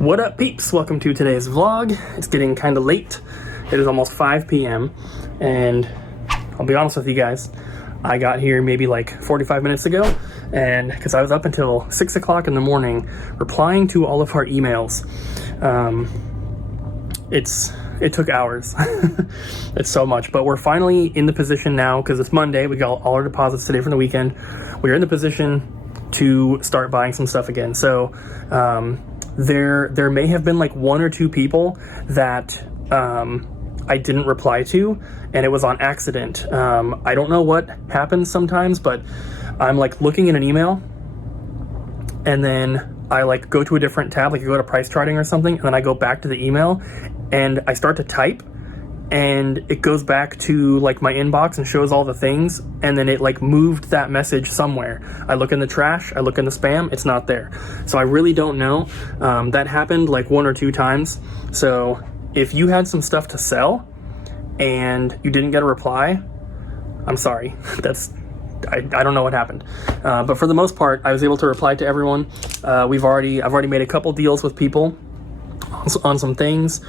What up, peeps? Welcome to today's vlog. It's getting kind of late. It is almost 5 p.m. and I'll be honest with you guys, I got here maybe like 45 minutes ago, and because I was up until 6 o'clock in the morning replying to all of our emails. It took hours. It's so much, but we're finally in the position now, because it's Monday, we got all our deposits today from the weekend. We're in the position to start buying some stuff again. So there may have been like 1 or 2 people that I didn't reply to, and it was on accident. I don't know what happens sometimes, but I'm like looking in an email, and then I like go to a different tab, like I go to price charting or something, and then I go back to the email and I start to type, and it goes back to like my inbox and shows all the things, and then it like moved that message somewhere. I look in the trash, I look in the spam, it's not there. So I really don't know. That happened like 1 or 2 times. So if you had some stuff to sell and you didn't get a reply, I'm sorry. I don't know what happened. But for the most part, I was able to reply to everyone. I've already made a couple deals with people on some things.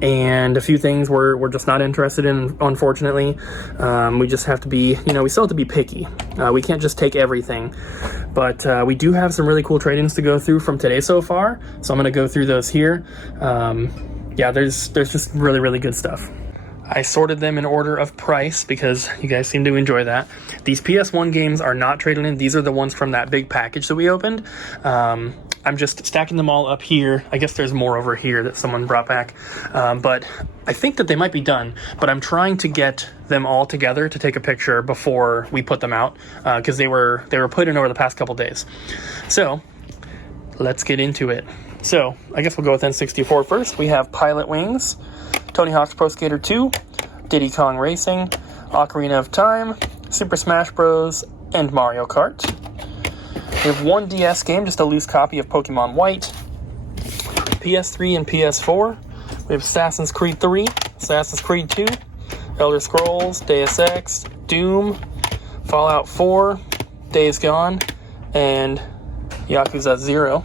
And a few things we're just not interested in, unfortunately. We just have to be, we still have to be picky. We can't just take everything. But we do have some really cool trade-ins to go through from today so far, so I'm going to go through those here. Yeah, there's just really, really good stuff. I sorted them in order of price because you guys seem to enjoy that. These PS1 games are not traded in. These are the ones from that big package that we opened. I'm just stacking them all up here. I guess there's more over here that someone brought back. But I think that they might be done. But I'm trying to get them all together to take a picture before we put them out, because they were put in over the past couple days. So let's get into it. So I guess we'll go with N64 first. We have Pilot Wings, Tony Hawk's Pro Skater 2, Diddy Kong Racing, Ocarina of Time, Super Smash Bros., and Mario Kart. We have 1 DS game, just a loose copy of Pokemon White, PS3 and PS4. We have Assassin's Creed 3, Assassin's Creed 2, Elder Scrolls, Deus Ex, Doom, Fallout 4, Days Gone, and Yakuza 0.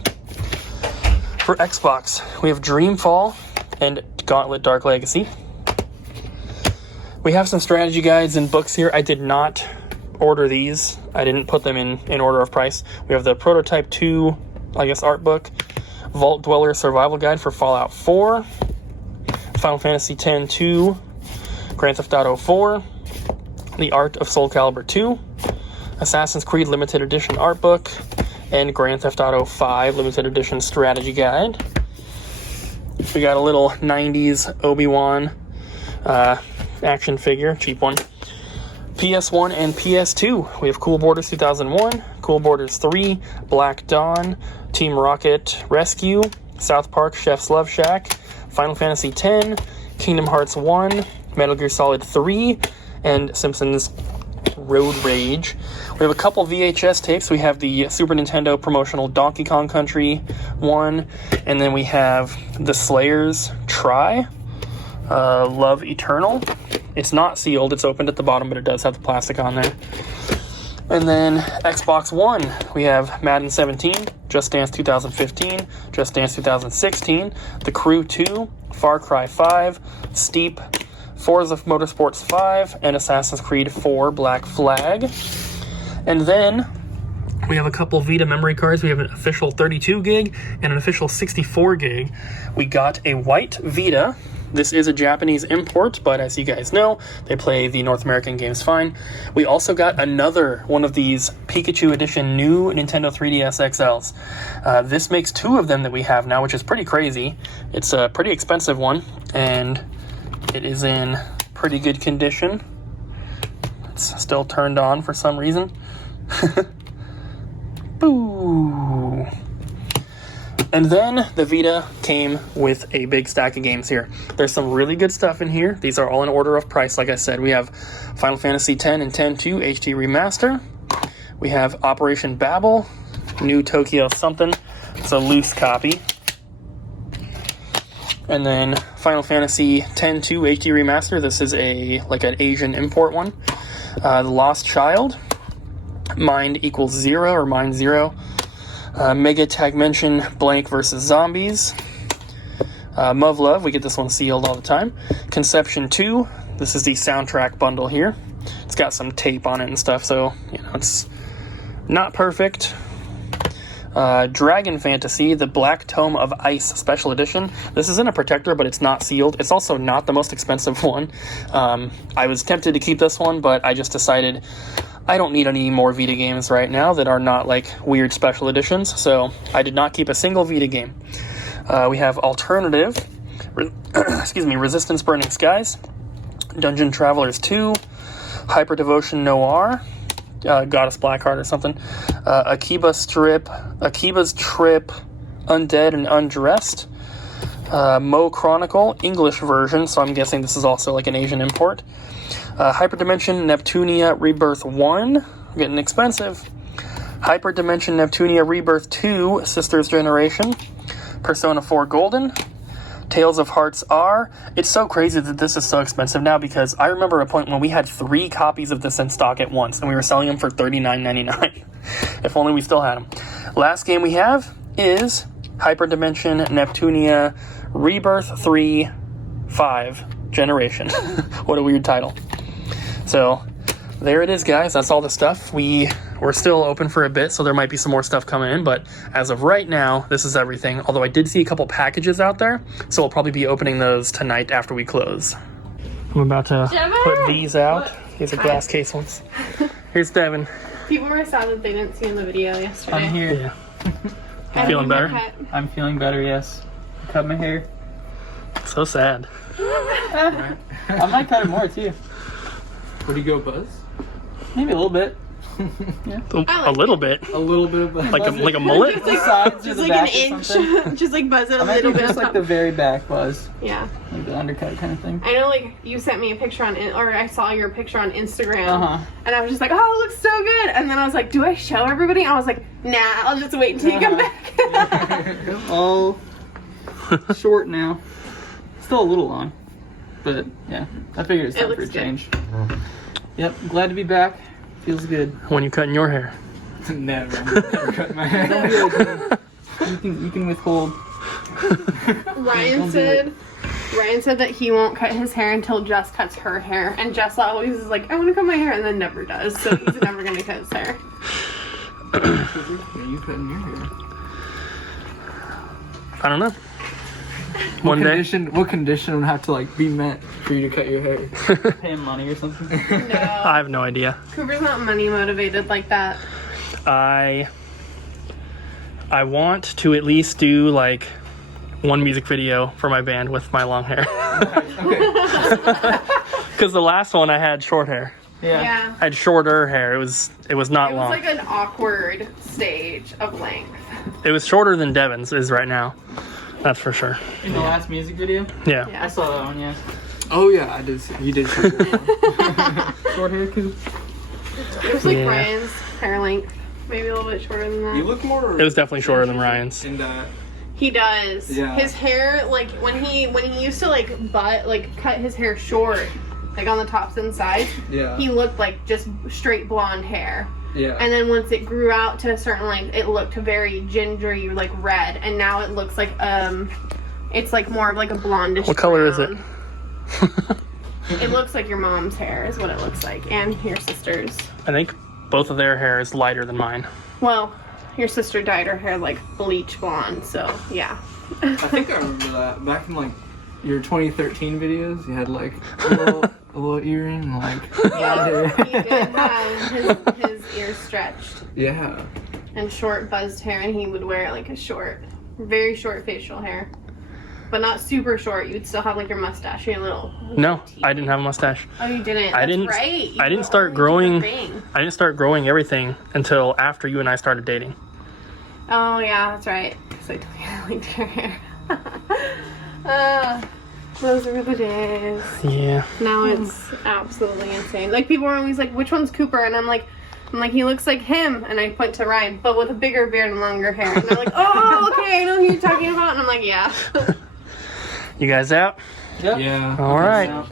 For Xbox, we have Dreamfall and Gauntlet Dark Legacy. We have some strategy guides and books here. I did not order these. I didn't put them in order of price. We have the Prototype 2, I guess, art book, Vault Dweller Survival Guide for Fallout 4, Final Fantasy X-2, Grand Theft Auto 4, The Art of Soul Calibur 2, Assassin's Creed Limited Edition art book, and Grand Theft Auto 5 Limited Edition strategy guide. We got a little 90s Obi-Wan action figure, cheap one. PS1 and PS2, we have Cool Borders 2001, Cool Borders 3, Black Dawn, Team Rocket Rescue, South Park Chef's Love Shack, Final Fantasy X, Kingdom Hearts 1, Metal Gear Solid 3, and Simpsons Road Rage. We have a couple VHS tapes. We have the Super Nintendo promotional Donkey Kong Country 1, and then we have the Slayers Try, Love Eternal. It's not sealed, it's opened at the bottom, but it does have the plastic on there. And then Xbox One, we have Madden 17, Just Dance 2015, Just Dance 2016, The Crew 2, Far Cry 5, Steep, Forza Motorsports 5, and Assassin's Creed 4 Black Flag. And then we have a couple Vita memory cards. We have an official 32 gig and an official 64 gig. We got a white Vita. This is a Japanese import, but as you guys know, they play the North American games fine. We also got another one of these Pikachu Edition new Nintendo 3DS XLs. This makes 2 of them that we have now, which is pretty crazy. It's a pretty expensive one, and it is in pretty good condition. It's still turned on for some reason. Boo! And then the Vita came with a big stack of games here. There's some really good stuff in here. These are all in order of price, like I said. We have Final Fantasy X and X-2 HD Remaster. We have Operation Babel, New Tokyo something. It's a loose copy. And then Final Fantasy X-2 HD Remaster. This is like an Asian import one. The Lost Child, Mind Equals Zero or Mind Zero. Mega Tag Mention Blank versus Zombies. Muv Love, we get this one sealed all the time. Conception 2, this is the soundtrack bundle here. It's got some tape on it and stuff, so, you know, it's not perfect. Dragon Fantasy, the Black Tome of Ice Special Edition. This isn't a protector, but it's not sealed. It's also not the most expensive one. I was tempted to keep this one, but I just decided I don't need any more Vita games right now that are not like weird special editions, so I did not keep a single Vita game. We have Alternative, Resistance Burning Skies, Dungeon Travelers 2, Hyper Devotion Noir, Goddess Blackheart or something, Akiba's Trip, Undead and Undressed, Mo Chronicle, English version, so I'm guessing this is also like an Asian import, Hyperdimension Neptunia Rebirth 1, getting expensive, Hyperdimension Neptunia Rebirth 2, Sisters Generation, Persona 4 Golden, Tales of Hearts R. It's so crazy that this is so expensive now because I remember a point when we had 3 copies of this in stock at once and we were selling them for $39.99. If only we still had them. Last game we have is Hyperdimension Neptunia Rebirth 3 5 Generation. What a weird title. So there it is, guys. That's all the stuff. We're still open for a bit, so there might be some more stuff coming in, but as of right now, this is everything. Although I did see a couple packages out there, so we'll probably be opening those tonight after we close. I'm about to put these out. These are glass case ones. Here's Devin. People were sad that they didn't see in the video yesterday. I'm here. Yeah. Feeling better? I'm feeling better, yes. I cut my hair. So sad. I might cut it more, too. Where do you go, Buzz? Maybe a little bit. Yeah. A little bit. A little bit of Buzz. Like a mullet? Just the sides or Just the like back an or something. inch. Just like buzz it a I might little do bit. just like the very back Buzz. Yeah. Like the undercut kind of thing. I know, like, you sent me a picture or I saw your picture on Instagram. And I was just like, oh, it looks so good. And then I was like, do I show everybody? And I was like, nah, I'll just wait until you come back. All short now. Still a little long. But, yeah. I figured it's time for a change. Yep, glad to be back. Feels good. When you cutting your hair? Never. I'm never cutting my hair. You can withhold. Ryan said that he won't cut his hair until Jess cuts her hair. And Jess always is like, I want to cut my hair, and then never does. So he's never going to cut his hair. Are you cutting your hair? I don't know. One day. What condition would have to like be met for you to cut your hair? Pay him money or something. No. I have no idea. Cooper's not money motivated like that. I want to at least do like one music video for my band with my long hair. Okay. Because the last one I had short hair. Yeah. I had shorter hair. It was not It was long. like an awkward stage of length. It was shorter than Devin's is right now. That's for sure. In the last music video? Yeah. I saw that one, yeah. Oh yeah, I did. You did. Show that one. Short hair, too. It was like Yeah. Ryan's hair length. Maybe a little bit shorter than that. You look more. It was definitely shorter than Ryan's. In that. He does. Yeah. His hair, like when he used to cut his hair short, like on the tops and sides, Yeah. he looked like just straight blonde hair. Yeah. And then once it grew out to a certain length, it looked very gingery, like red, and now it looks like it's like more of like a blondish. What color is it? It looks like your mom's hair is what it looks like, and your sister's. I think both of their hair is lighter than mine. Well, your sister dyed her hair like bleach blonde, so yeah. I think I remember that back in like your 2013 videos. You had like a little earring, and, like. Yeah, he did have his ears stretched Yeah. and short buzzed hair, and he would wear like a very short facial hair, but not super short. You'd still have like your mustache, your little. No, I didn't have a mustache. Oh, you didn't. I That's didn't. Right. I didn't start growing. I didn't start growing everything until after you and I started dating. Oh yeah, that's right. Because I told you I liked your hair. Those were the days. Yeah. Now it's absolutely insane. Like people are always like, "Which one's Cooper?" And I'm like, he looks like him. And I point to Ryan, but with a bigger beard and longer hair. And they're like, "Oh, okay, I know who you're talking about." And I'm like, "Yeah." You guys out? Yep. Yeah. All right.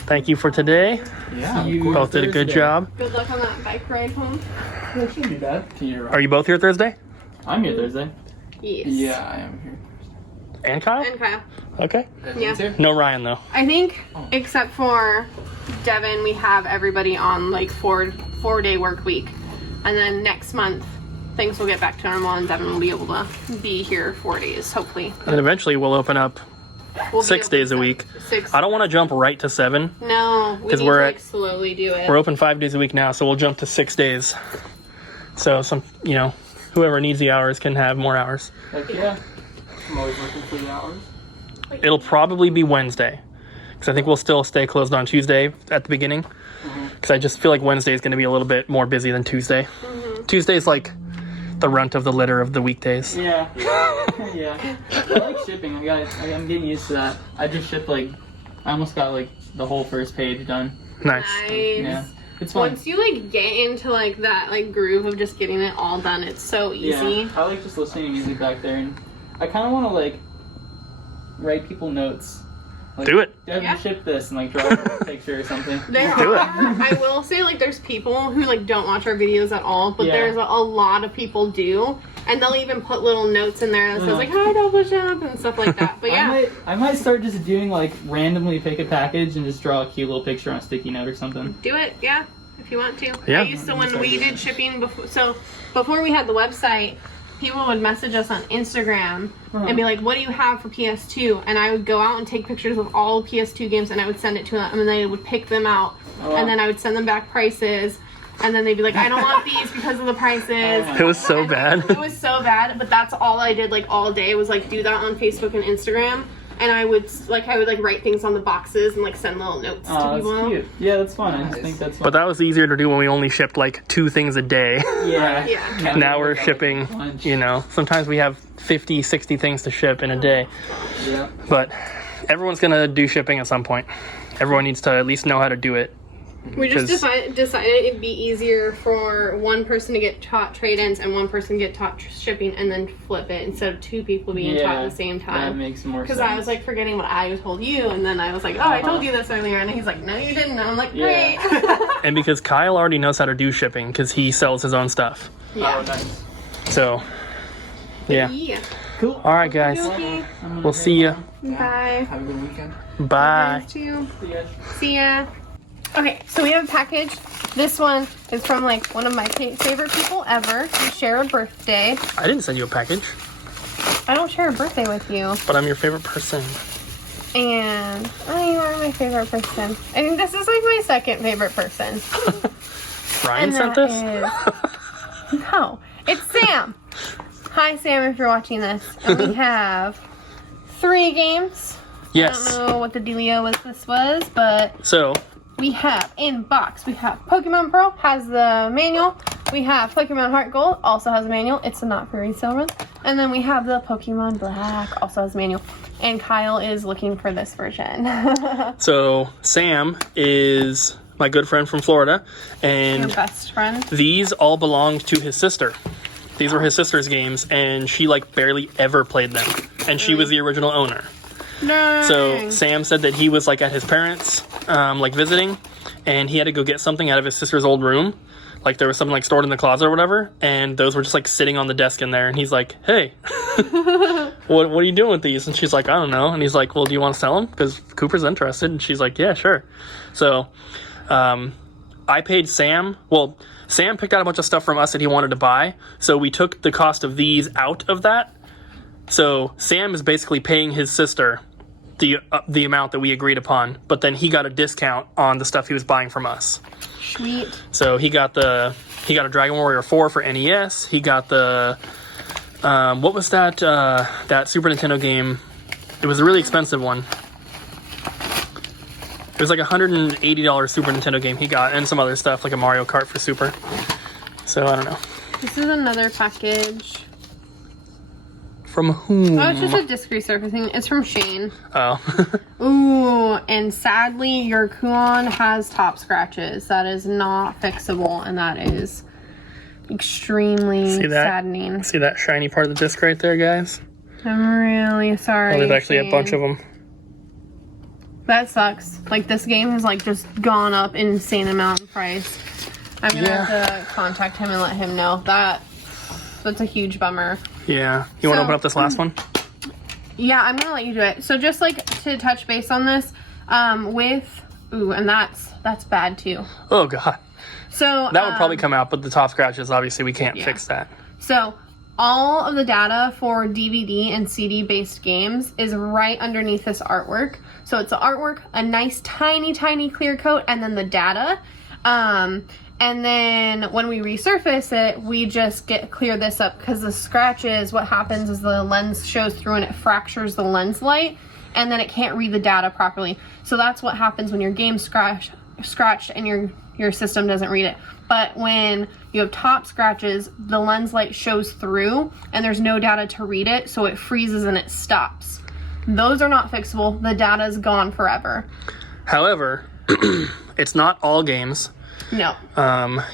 Thank you for today. Yeah. You Both did a good Thursday. job. Good luck on that bike ride home. It shouldn't be bad. Are you both here Thursday? I'm here Thursday. Yes. Yeah, I am here. And Kyle? And Kyle. Okay. Yeah. No Ryan, though. I think, except for Devin, we have everybody on like 4-day work week. And then next month, things will get back to normal and Devin will be able to be here 4 days, hopefully. And eventually we'll open up We'll be 6 able to days a set week. 6. I don't want to jump right to 7. No, we 'Cause need we're to at- like slowly do it. We're open 5 days a week now, so we'll jump to 6 days. So whoever needs the hours can have more hours. Like, yeah. I'm always looking for the hours. It'll probably be Wednesday, because I think we'll still stay closed on Tuesday at the beginning. Because I just feel like Wednesday is going to be a little bit more busy than Tuesday. Tuesday's like the runt of the litter of the weekdays. Yeah. Yeah. I like shipping. I'm getting used to that. I just shipped I almost got the whole first page done. Nice. Yeah. It's fun. Once you get into that groove of just getting it all done, it's so easy. Yeah. I like just listening to music back there, and I kind of want to write people notes. Do it. Yeah. Ship this and draw a picture or something. There Do it. are. I will say there's people who don't watch our videos at all, but Yeah. there's a lot of people do, and they'll even put little notes in there that says "Hi, double jump" and stuff like that. But yeah, I might start just doing randomly pick a package and just draw a cute little picture on a sticky note or something. do it. Yeah, if you want to. Yeah. I used to when we did shipping before we had the website. People would message us on Instagram and be like, what do you have for PS2? And I would go out and take pictures of all PS2 games and I would send it to them and they would pick them out. Oh, wow. And then I would send them back prices. And then they'd be like, I don't want these because of the prices. It was so bad. It was so bad, but that's all I did all day was do that on Facebook and Instagram. And I would write things on the boxes and send little notes to Oh, people. that's cute. Yeah, that's fun. I just think that's fun. But that was easier to do when we only shipped 2 things a day. Yeah. Yeah. Now we're shipping, sometimes we have 50, 60 things to ship in a day. Yeah. But everyone's going to do shipping at some point. Everyone needs to at least know how to do it. We just 'Cause- decided it'd be easier for one person to get taught trade-ins and one person to get taught shipping and then flip it instead of 2 people being taught at the same That time. makes more sense. Because I was forgetting what I told you, and then I was I told you this earlier, and he's like, no, you didn't. And I'm like, great. And because Kyle already knows how to do shipping because he sells his own stuff. Oh, nice. So, yeah. Yeah. Cool. All right, guys. Okay. We'll see you. Bye. Have a good weekend. Bye. Thanks to you. See ya. See ya. Okay, so we have a package. This one is from one of my favorite people ever. We share a birthday. I didn't send you a package, I don't share a birthday with you. but I'm your favorite person. And you are my favorite person. I think this is my second favorite person. Ryan And sent that this? No, it's Sam. Hi, Sam, if you're watching this. And we have 3 games. I Yes. don't know what the dealio with this was, but So, we have in box, we have Pokemon Pearl, has the manual. We have Pokemon Heart Gold, also has a manual. It's a not for resale run. And then we have the Pokemon Black, also has a manual. And Kyle is looking for this version. Sam is my good friend from Florida, Your and best friend. these all belonged to his sister. These were his sister's games, and she barely ever played them. And she was the original owner. No. So Sam said that he was at his parents', visiting, and he had to go get something out of his sister's old room. There was something stored in the closet or whatever, and those were just sitting on the desk in there. And he's like, "Hey, what are you doing with these?" And she's like, "I don't know." And he's like, "Well, do you want to sell them? Because Cooper's interested." And she's like, "Yeah, sure." So, I paid Sam. Well, Sam picked out a bunch of stuff from us that he wanted to buy. So we took the cost of these out of that. So Sam is basically paying his sister the amount that we agreed upon, but then he got a discount on the stuff he was buying from us. Sweet. So he got a Dragon Warrior 4 for NES. He got the what was that that Super Nintendo game? It was a really expensive one. It was $180 Super Nintendo game he got, and some other stuff like a Mario Kart for Super. So I don't know. This is another package. From whom? Oh, it's just a disc resurfacing. It's from Shane. Oh. Ooh, and sadly, your Kuon has top scratches. That is not fixable, and that is extremely See that? saddening. See that shiny part of the disc right there, guys? I'm really sorry. Oh, there's actually a Shane. bunch of them. That sucks. This game has just gone up an insane amount in price. I'm gonna have to contact him and let him know. That that's a huge bummer. Yeah. You want to open up this last one? Yeah, I'm gonna let you do it. So just like to touch base on this, and that's bad too. Oh god. So that would probably come out, but the top scratches, obviously we can't fix that. So all of the data for DVD and CD based games is right underneath this artwork. So it's the artwork, a nice tiny clear coat, and then the data. And then when we resurface it, we just clear this up, because the scratches, what happens is the lens shows through and it fractures the lens light, and then it can't read the data properly. So that's what happens when your game's scratched and your system doesn't read it. But when you have top scratches, the lens light shows through and there's no data to read it, so it freezes and it stops. Those are not fixable. The data is gone forever. However, it's not all games. No.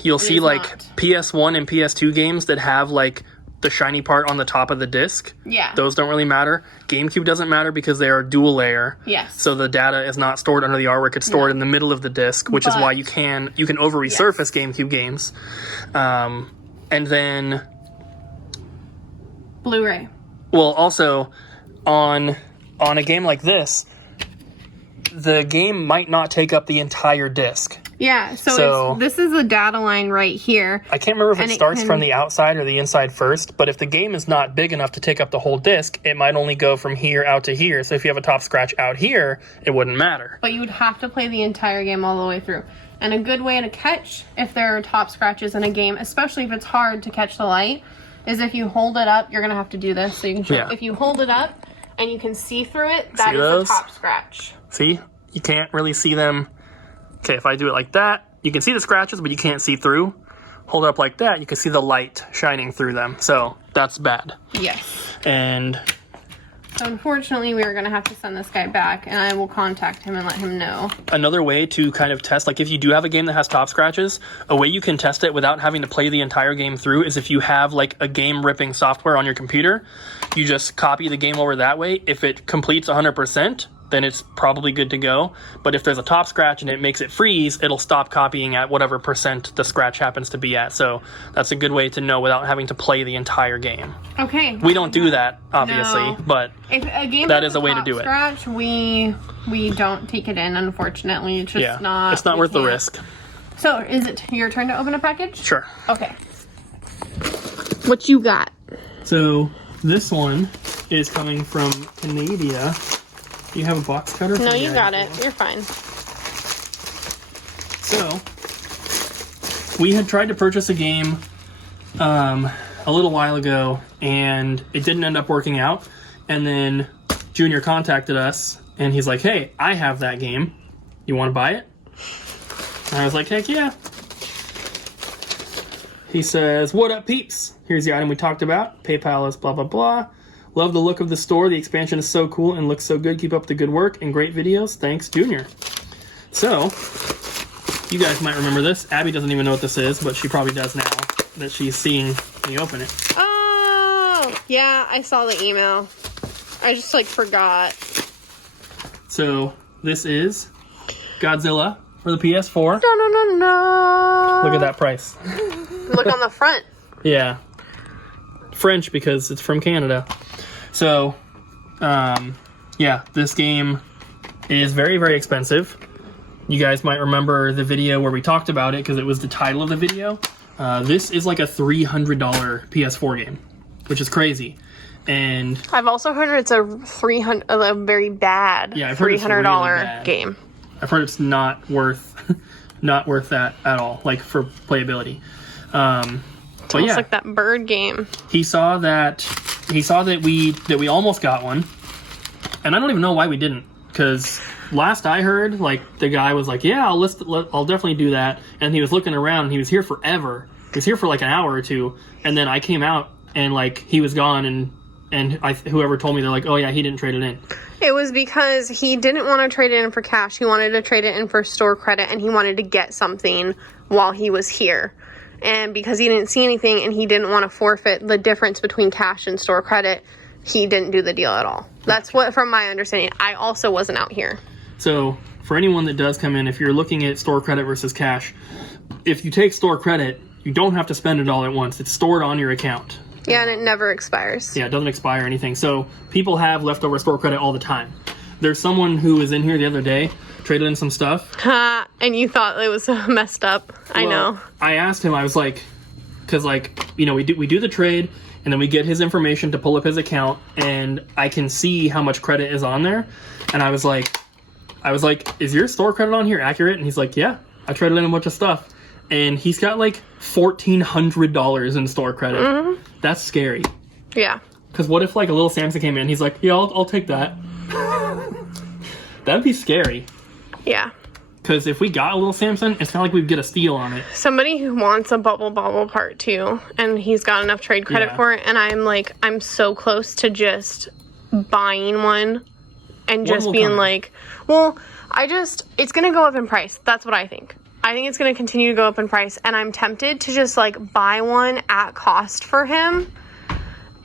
You'll see like not. PS1 and PS2 games that have like the shiny part on the top of the disc. Yeah. Those don't really matter. GameCube doesn't matter because they are dual layer. Yes. So the data is not stored under the artwork. It's stored in the middle of the disc, which is why you can over resurface GameCube games. And then Blu-ray. Well, also on a game like this, the game might not take up the entire disc. Yeah, so this is the data line right here. I can't remember if it starts from the outside or the inside first, but if the game is not big enough to take up the whole disc, it might only go from here out to here. So if you have a top scratch out here, it wouldn't matter. But you would have to play the entire game all the way through. And a good way to catch if there are top scratches in a game, especially if it's hard to catch the light, is if you hold it up. You're going to have to do this so you can show. Yeah. If you hold it up and you can see through it, that See is those? a top scratch. See? You can't really see them. Okay, if I do it like that, you can see the scratches, but you can't see through. Hold it up like that, you can see the light shining through them. So that's bad. Yes. And so unfortunately, we are going to have to send this guy back, and I will contact him and let him know. another way to kind of test, like if you do have a game that has top scratches, a way you can test it without having to play the entire game through is if you have like a game ripping software on your computer, you just copy the game over that way. If it completes 100%, then it's probably good to go. But if there's a top scratch and it makes it freeze, it'll stop copying at whatever percent the scratch happens to be at. So that's a good way to know without having to play the entire game. Okay. We don't do that, obviously, No. but If a game that has is a way to top do it. Scratch, we don't take it in, unfortunately. It's just not. It's not we worth the can't. risk. So, is it your turn to open a package? Sure. Okay. What you got? So this one is coming from Canada. Do you have a box cutter? No, you got it. You're fine. So, we had tried to purchase a game a little while ago, and it didn't end up working out. And then Junior contacted us, and he's like, hey, I have that game. You want to buy it? And I was like, heck yeah. He says, what up, peeps? Here's the item we talked about. PayPal is blah, blah, blah. Love the look of the store. The expansion is so cool and looks so good. Keep up the good work and great videos. Thanks, Junior. So, you guys might remember this. Abby doesn't even know what this is, but she probably does now that she's seeing me open it. Oh, yeah, I saw the email. I just, forgot. So, this is Godzilla for the PS4. No. Look at that price. Look on the front. Yeah. French because it's from Canada. So, yeah, this game is very, very expensive. You guys might remember the video where we talked about it because it was the title of the video. This is like a $300 PS4 game, which is crazy. And I've also heard it's a very bad I've heard it's really $300 bad. game. I've heard it's not worth that at all, like for playability. But It's yeah, like that bird game. he saw that we almost got one, and I don't even know why we didn't. Because last I heard, the guy was like, "Yeah, I'll definitely do that," and he was looking around, and he was here forever. He was here for an hour or two, and then I came out, and he was gone, and whoever told me, they're like, "Oh yeah, he didn't trade it in." It was because he didn't want to trade it in for cash. He wanted to trade it in for store credit, and he wanted to get something while he was here. And because he didn't see anything and he didn't want to forfeit the difference between cash and store credit, he didn't do the deal at all. That's what, from my understanding. I also wasn't out here. So, for anyone that does come in, if you're looking at store credit versus cash, if you take store credit, you don't have to spend it all at once. It's stored on your account. Yeah, and it never expires. Yeah, it doesn't expire or anything. So people have leftover store credit all the time. There's someone who was in here the other day, traded in some stuff. And you thought it was messed up. I know. I asked him, I was like, because like, you know, we do the trade, and then we get his information to pull up his account, and I can see how much credit is on there. And I was like, is your store credit on here accurate? And he's like, yeah, I traded in a bunch of stuff. And he's got like $1,400 in store credit. Mm-hmm. That's scary. Yeah. Because what if like a little Samson came in? He's like, yeah, I'll take that. That'd be scary. Yeah. Because if we got a little Samson, it's not like we'd get a steal on it. Somebody who wants a bubble part too, and he's got enough trade credit for it, and I'm so close to just buying one and just being like, well, it's gonna go up in price. That's what I think. I think it's gonna continue to go up in price, and I'm tempted to just like buy one at cost for him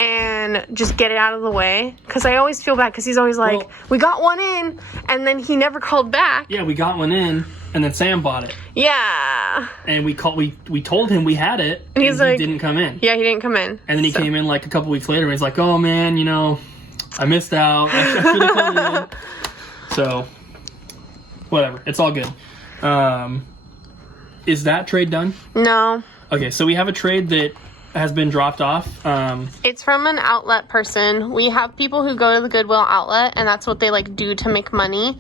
and just get it out of the way, because I always feel bad, because he's always like, well, we got one in, and then he never called back. Yeah, we got one in, and then Sam bought it. Yeah. And we told him we had it, and he's like, he didn't come in. Yeah, he didn't come in. And then he came in like a couple weeks later, and he's like, oh man, you know, I missed out. I should have come in. So, whatever. It's all good. Is that trade done? No. Okay, so we have a trade that has been dropped off. It's from an outlet person. We have people who go to the Goodwill outlet, and that's what they like do to make money,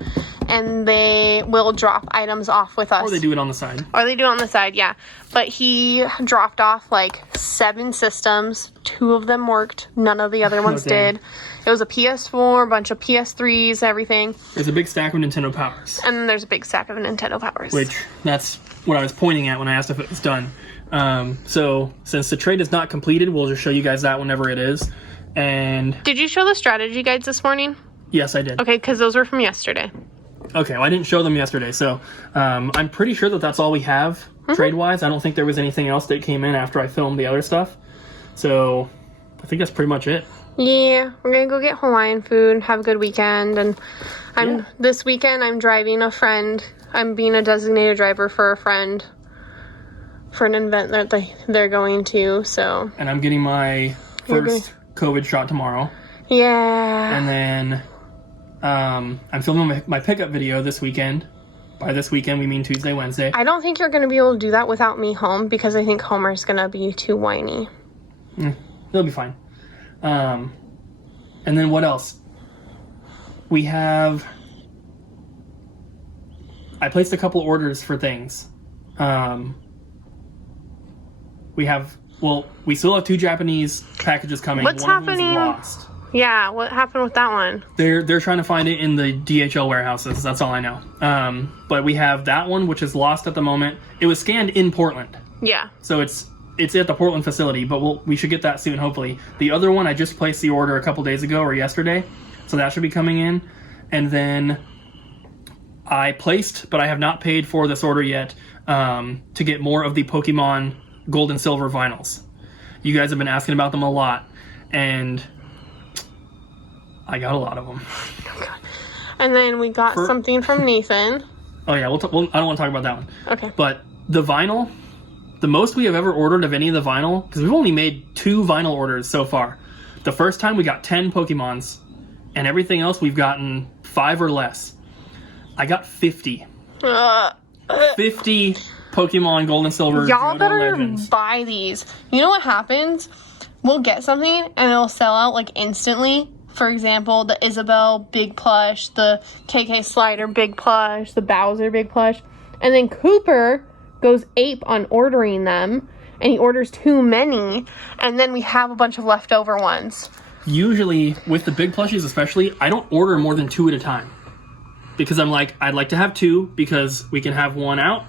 and they will drop items off with us. Or they do it on the side. Yeah. But he dropped off like 7 systems. 2 of them worked. None of the other ones did. It was a PS4, a bunch of PS3s, everything. There's a big stack of Nintendo Powers. And then there's a big stack of Nintendo Powers. Which, that's what I was pointing at when I asked if it was done. So since the trade is not completed, we'll just show you guys that whenever it is. And did you show the strategy guides this morning? Yes, I did. Okay, because those were from yesterday. Okay, well, I didn't show them yesterday, so I'm pretty sure that that's all we have trade-wise. I don't think there was anything else that came in after I filmed the other stuff. So I think that's pretty much it. Yeah, we're gonna go get Hawaiian food, have a good weekend, and this weekend I'm driving a friend. I'm being a designated driver for a friend for an event that they're going to, so. And I'm getting my first COVID shot tomorrow. Yeah. And then I'm filming my pickup video this weekend. By this weekend, we mean Tuesday, Wednesday. I don't think you're going to be able to do that without me home, because I think Homer's going to be too whiny. He'll be fine. And then what else? We have... I placed a couple orders for things. We still have 2 Japanese packages coming. What's happening? One of them was lost. Yeah, what happened with that one? They're trying to find it in the DHL warehouses. That's all I know. But we have that one, which is lost at the moment. It was scanned in Portland. Yeah. So it's at the Portland facility, but we should get that soon, hopefully. The other one, I just placed the order a couple days ago or yesterday, so that should be coming in. And then I placed, but I have not paid for this order yet, to get more of the Pokemon Gold and Silver vinyls. You guys have been asking about them a lot, and I got a lot of them. And then we got something from Nathan. Oh yeah, I don't want to talk about that one. Okay. But the vinyl, the most we have ever ordered of any of the vinyl, because we've only made 2 vinyl orders so far. The first time we got 10 Pokemons, and everything else we've gotten 5 or less. I got 50. 50 Pokemon Gold and Silver. Y'all better Legends. buy these. You know what happens? We'll get something and it'll sell out like instantly. For example, the Isabelle big plush, the KK Slider big plush, the Bowser big plush. And then Cooper goes ape on ordering them, and he orders too many, and then we have a bunch of leftover ones. Usually, with the big plushies especially, I don't order more than 2 at a time. Because I'm like, I'd like to have 2, because we can have one out,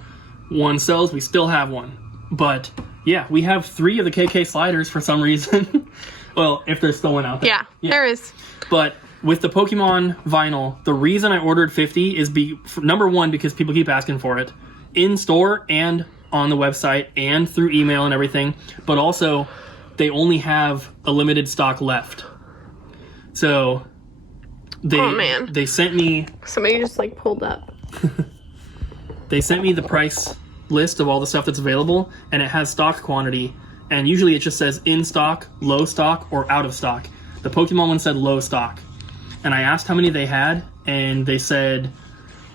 one sells, we still have one. But, yeah, we have 3 of the KK Sliders for some reason. Well, if there's still one out there. Yeah, there is. But with the Pokemon vinyl, the reason I ordered 50 is number 1, because people keep asking for it. In store and on the website and through email and everything. But also, they only have a limited stock left. So... They sent me... Somebody just, like, pulled up. They sent me the price list of all the stuff that's available, and it has stock quantity and usually it just says in stock, low stock, or out of stock. The Pokemon one said low stock. And I asked how many they had, and they said,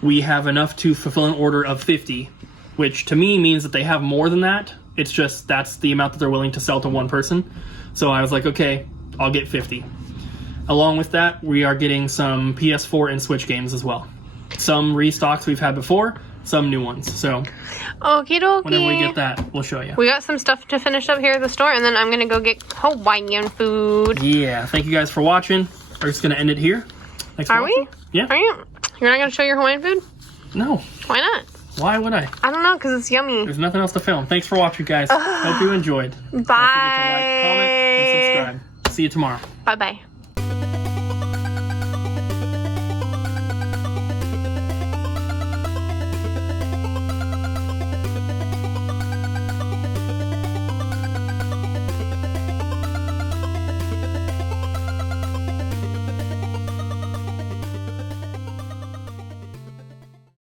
we have enough to fulfill an order of 50, which to me means that they have more than that. It's just that's the amount that they're willing to sell to one person. So I was like, okay, I'll get 50. Along with that, we are getting some PS4 and Switch games as well. Some restocks we've had before, some new ones. So okie dokie. whenever we get that, we'll show you. We got some stuff to finish up here at the store, and then I'm gonna go get Hawaiian food. Yeah, thank you guys for watching. We're just gonna end it here. Thanks for watching. Yeah. Are you? You're not gonna show your Hawaiian food? No. Why not? Why would I? I don't know, because it's yummy. There's nothing else to film. Thanks for watching, guys. Hope you enjoyed. Bye. Don't forget to like, comment, and subscribe. See you tomorrow. Bye-bye.